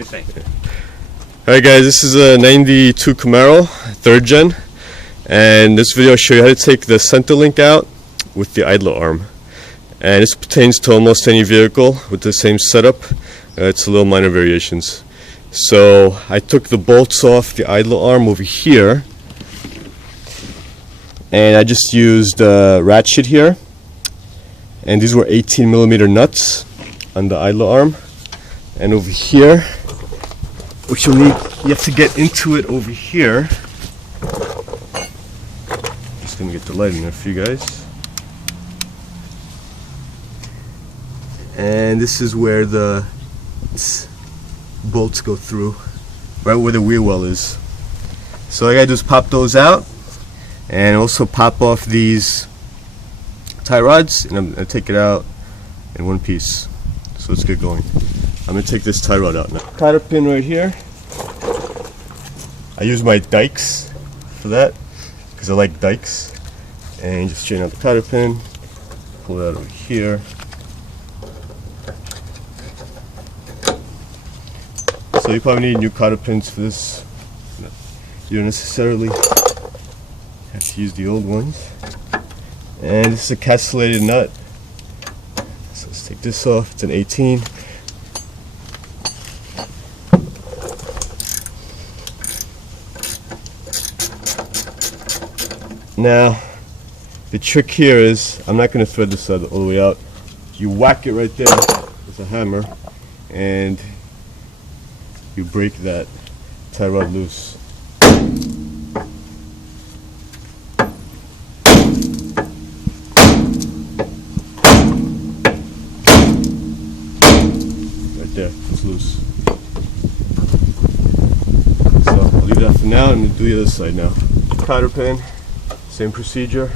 Alright guys, this is a 92 Camaro, 3rd gen, and this video I'll show you how to take the center link out with the idler arm. And this pertains to almost any vehicle with the same setup. It's a little minor variations. So I took the bolts off the idler arm over here, and I just used a ratchet here, and these were 18mm nuts on the idler arm. And over here, what you'll need, you have to get into it over here. Just gonna get the light in there for you guys. And this is where the bolts go through, right where the wheel well is. So all I gotta do is pop those out, and also pop off these tie rods, and I'm gonna take it out in one piece. So let's get going. I'm gonna take this tie rod out now. Cotter pin right here. I use my dikes for that because I like dikes. And just straighten out the cotter pin. Pull that over here. So you probably need new cotter pins for this. You don't necessarily have to use the old ones. And this is a castellated nut. So let's take this off. It's an 18. Now, the trick here is, I'm not going to thread this all the way out. You whack it right there with a hammer, and you break that tie rod loose. Right there, it's loose. So I'll leave that for now, and do the other side now. Cotter pin. Same procedure.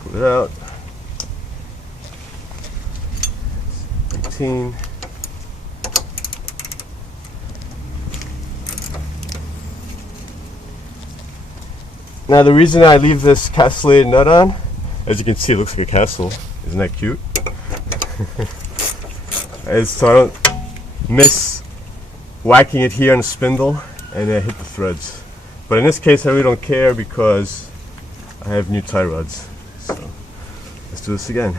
Pull it out. 18. Now the reason I leave this castellated nut on, as you can see, it looks like a castle. Isn't that cute? Is so I don't miss whacking it here on the spindle and then hit the threads. But in this case I really don't care because I have new tie rods. So let's do this again.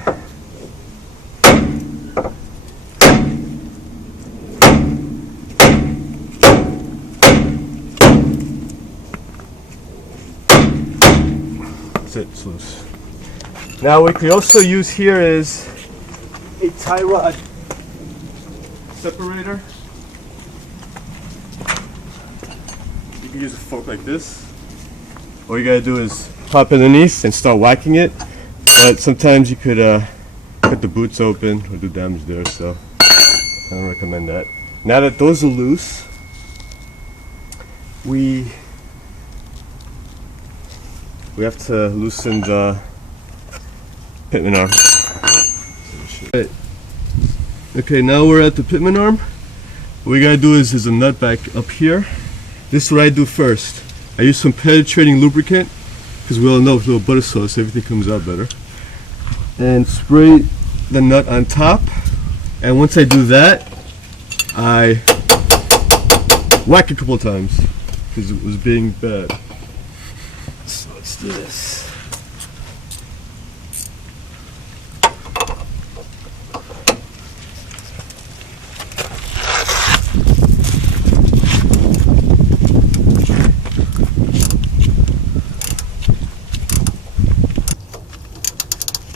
That's it, it's loose. Now what we can also use here is a tie rod separator. You can use a fork like this. All you gotta do is pop underneath and start whacking it. But sometimes you could cut the boots open or do damage there, so I don't recommend that. Now that those are loose, we have to loosen the Pitman arm. Okay, now we're at the Pitman arm. What we gotta do is there's a nut back up here. This is what I do first. I use some penetrating lubricant, because we all know with a little butter sauce everything comes out better. And spray the nut on top. And once I do that, I whack a couple of times, because it was being bad. So let's do this.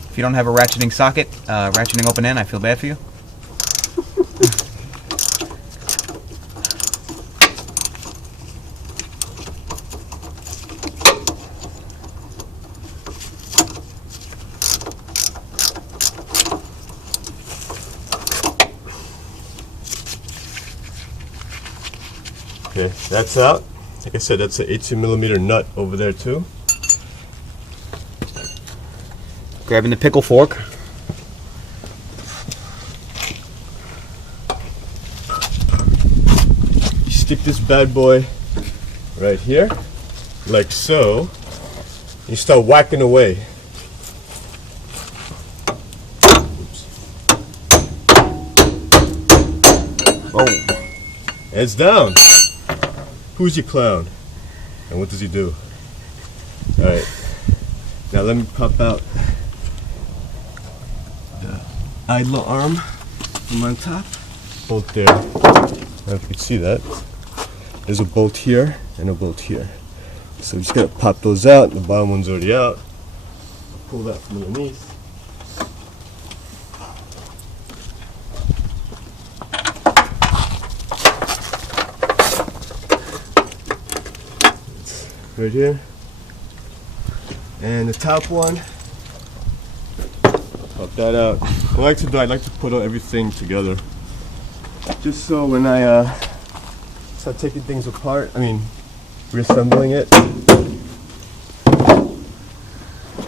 If you don't have a ratcheting socket, ratcheting open end, I feel bad for you. Okay, that's out. Like I said, that's an 18mm nut over there too. Grabbing the pickle fork. You stick this bad boy right here, like so. You start whacking away. And it's down. Who's your clown? And what does he do? Alright. Now let me pop out the idler arm from on top. Bolt there. I don't know if you can see that. There's a bolt here and a bolt here. So we just gotta pop those out. The bottom one's already out. Pull that from underneath. Right here. And the top one, pop that out. What I like to do, I like to put everything together. Just so when I start taking things apart, reassembling it, I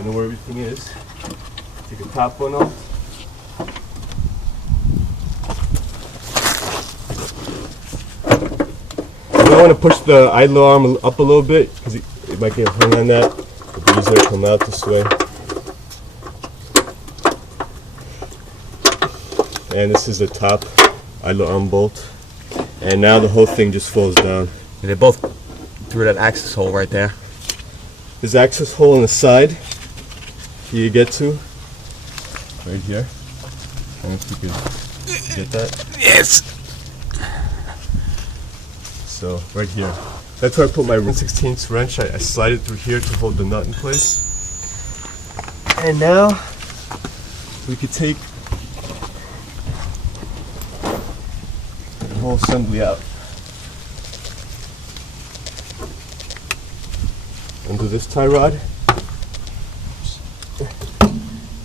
know where everything is. Take the top one off. You don't want to push the idler arm up a little bit because it might get hung on that. It'll be easier to come out this way. And this is the top idler arm bolt. And now the whole thing just falls down. They both through that access hole right there. There's an access hole on the side you get to. Right here. I don't know if you could get that. Yes! So, right here. That's where I put my 1/16 wrench. I slide it through here to hold the nut in place. And now, we could take the whole assembly out. Undo this tie rod.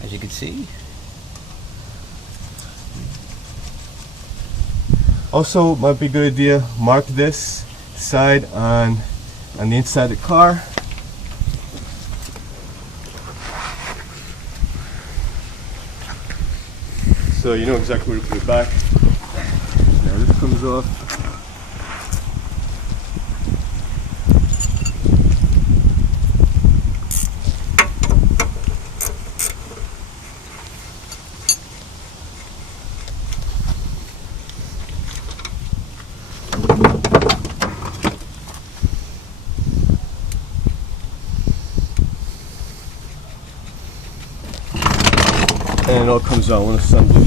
As you can see. Also, might be a good idea, mark this side on the inside of the car. So you know exactly where to put it back. Now this comes off. And it all comes out one assembly.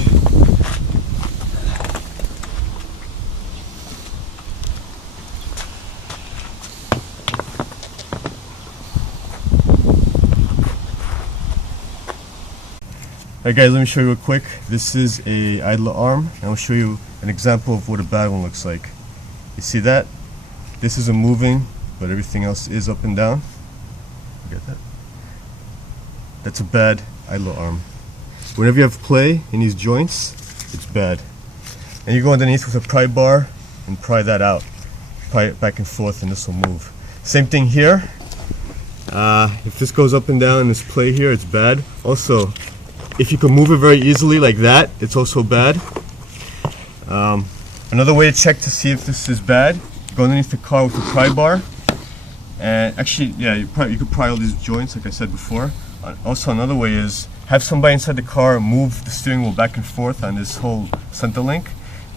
Alright guys, let me show you real quick. This is a idler arm, and I'll show you an example of what a bad one looks like. You see that? This isn't moving, but everything else is up and down. You get that? That's a bad idler arm. Whenever you have play in these joints, it's bad. And you go underneath with a pry bar and pry that out. Pry it back and forth and this will move. Same thing here. If this goes up and down and there's play here, it's bad. Also, if you can move it very easily like that, it's also bad. Another way to check to see if this is bad, go underneath the car with a pry bar. And actually, yeah, you could pry all these joints like I said before. Also, another way is have somebody inside the car move the steering wheel back and forth on this whole center link.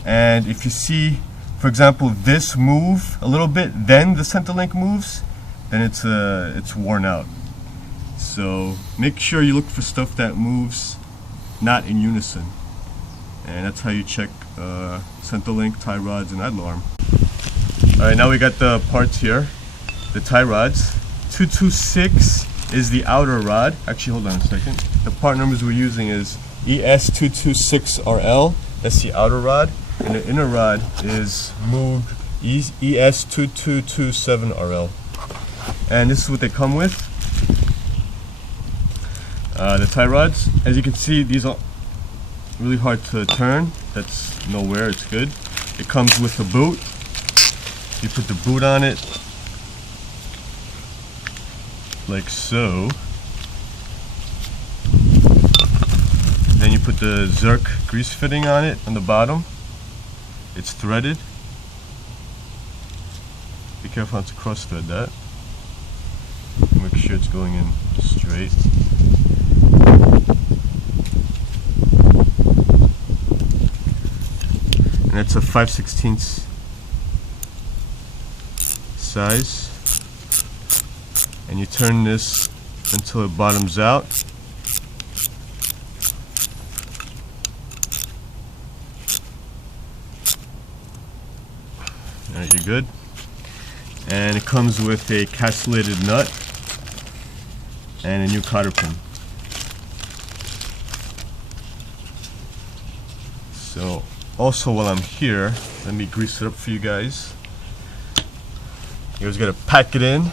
And if you see, for example, this move a little bit, then the center link moves, then it's worn out. So make sure you look for stuff that moves not in unison. And that's how you check center link, tie rods, and idler arm. Alright, now we got the parts here. The tie rods. 226 is the outer rod. Actually, hold on a second. The part numbers we're using is ES226RL. That's the outer rod. And the inner rod is Moog ES2227RL. And this is what they come with. The tie rods. As you can see, these are really hard to turn. That's nowhere. It's good. It comes with a boot. You put the boot on it like so. Then you put the Zerk grease fitting on it on the bottom. It's threaded. Be careful not to cross thread that. Make sure it's going in straight. And it's a 5/16 size, and you turn this until it bottoms out. Alright, you're good. And it comes with a castellated nut and a new cotter pin. So also while I'm here, let me grease it up for you guys. You guys gotta pack it in.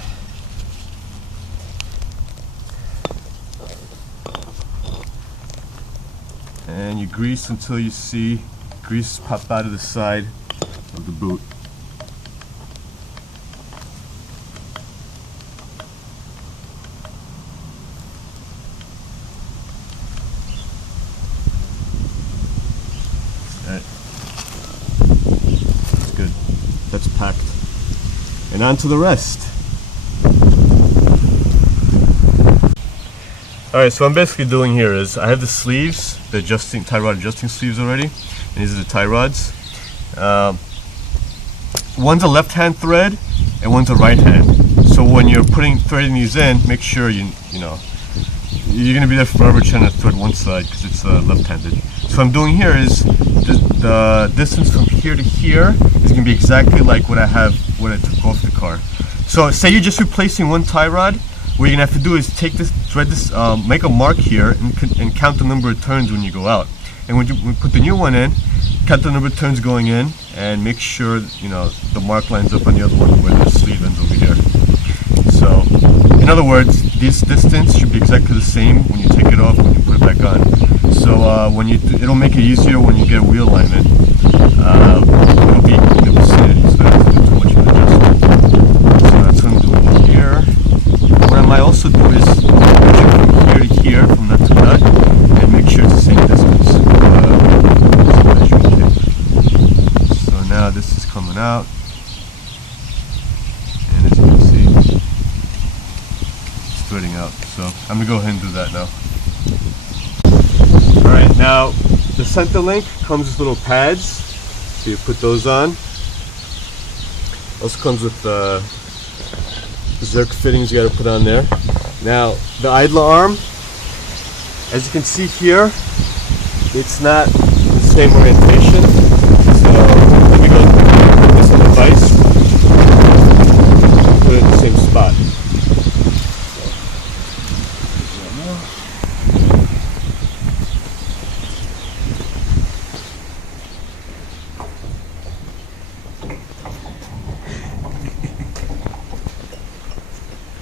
And you grease until you see grease pop out of the side of the boot. Alright. That's good. That's packed. And on to the rest. Alright, so what I'm basically doing here is I have the sleeves, the tie rod adjusting sleeves already, and these are the tie rods. One's a left hand thread and one's a right hand. So when you're threading these in, make sure you're gonna be there forever trying to thread one side because it's left-handed. So what I'm doing here is the distance from here to here is gonna be exactly like what I took off the car. So say you're just replacing one tie rod. What you're gonna have to do is take this, thread this, make a mark here, and count the number of turns when you go out. And when you put the new one in, count the number of turns going in, and make sure the mark lines up on the other one where the sleeve ends over here. So, in other words, this distance should be exactly the same when you take it off when you put it back on. So it'll make it easier when you get a wheel alignment. It'll be in the vicinity, so that doesn't do too much of an adjustment. So that's what I'm doing here. What I might also do is measure from here to here, from nut to nut, and make sure it's the same distance. So now this is coming out, and as you can see, it's threading out. So I'm gonna go ahead and do that now. Alright, now the center link comes with little pads, so you put those on. Also comes with Zerk fittings you gotta put on there. Now the idler arm, as you can see here, it's not the same orientation. So let me go put this on the vise, put it in the same spot.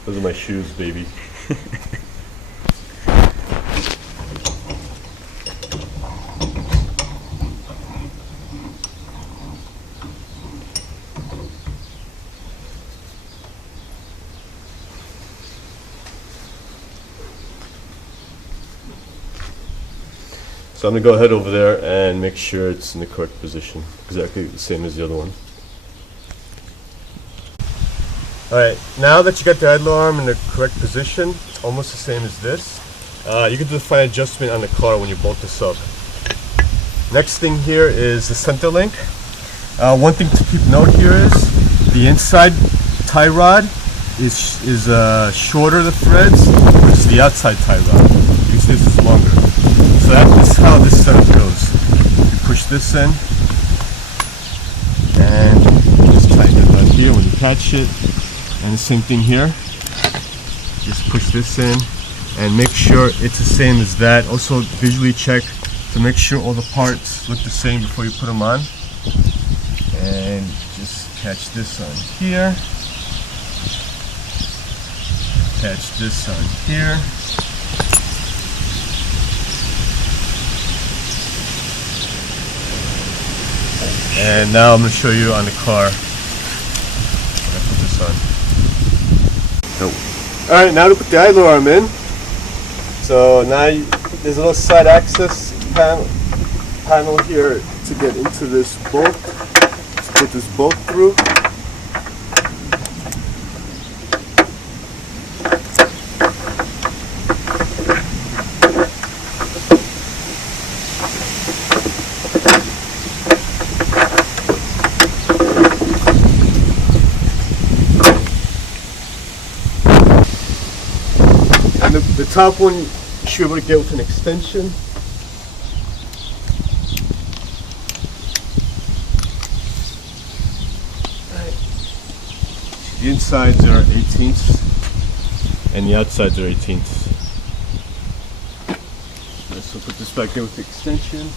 Those are my shoes, baby. So I'm gonna go ahead over there and make sure it's in the correct position, exactly the same as the other one. Alright, now that you got the idler arm in the correct position, it's almost the same as this. You can do the fine adjustment on the car when you bolt this up. Next thing here is the center link. One thing to keep note here is the inside tie rod is shorter, the threads, versus the outside tie rod. You can see this is longer. So that's how this setup goes. You push this in, and just tighten it right here when you catch it. And the same thing here. Just push this in and make sure it's the same as that. Also visually check to make sure all the parts look the same before you put them on. And just catch this on here. Catch this on here. And now I'm going to show you on the car when I put this on. Alright, now to put the idler arm in. So now there's a little side access panel here to get into this bolt, to put this bolt through. The top one you should be able to get with an extension. The insides are 18ths and the outsides are 18ths. So put this back in with the extension.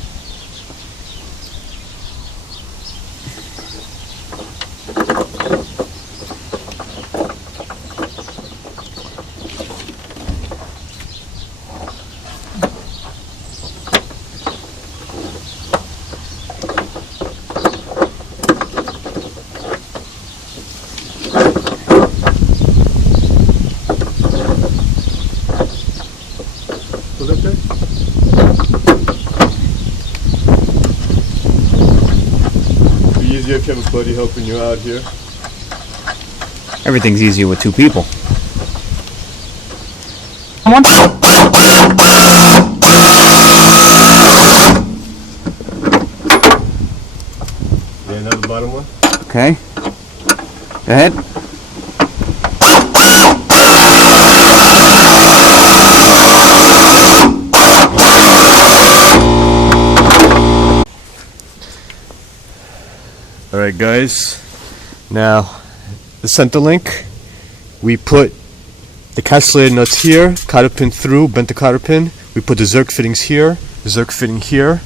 Easier if you have a buddy helping you out here. Everything's easier with two people. Yeah, another bottom one. Okay. Go ahead. Alright guys, now the center link, we put the castellated nuts here, cotter pin through, bent the cotter pin, we put the Zerk fittings here, the Zerk fitting here,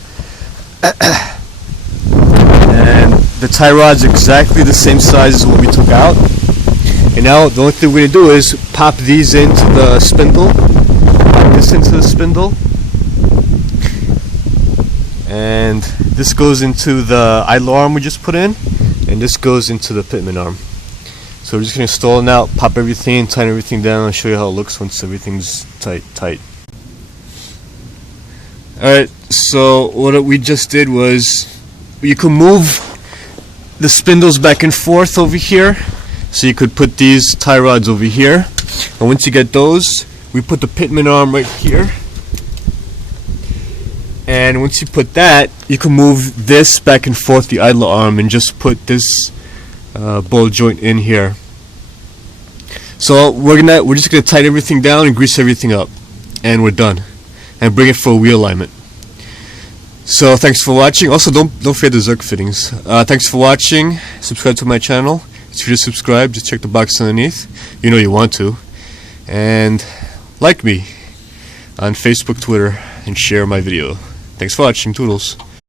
and the tie rod's exactly the same size as what we took out. And now the only thing we're going to do is pop these into the spindle, pop this into the spindle, and this goes into the idler arm we just put in, and this goes into the Pitman arm. So we're just going to install it now, pop everything, tighten everything down, and show you how it looks once everything's tight. Alright, so what we just did was, you can move the spindles back and forth over here, so you could put these tie rods over here, and once you get those, we put the Pitman arm right here. And once you put that, you can move this back and forth, the idler arm, and just put this ball joint in here. So we're just gonna tighten everything down and grease everything up, and we're done. And bring it for a wheel alignment. So thanks for watching. Also, don't forget the Zerk fittings. Thanks for watching. Subscribe to my channel. If you just subscribe, just check the box underneath. You know you want to, and like me on Facebook, Twitter, and share my video. Thanks for watching. Toodles.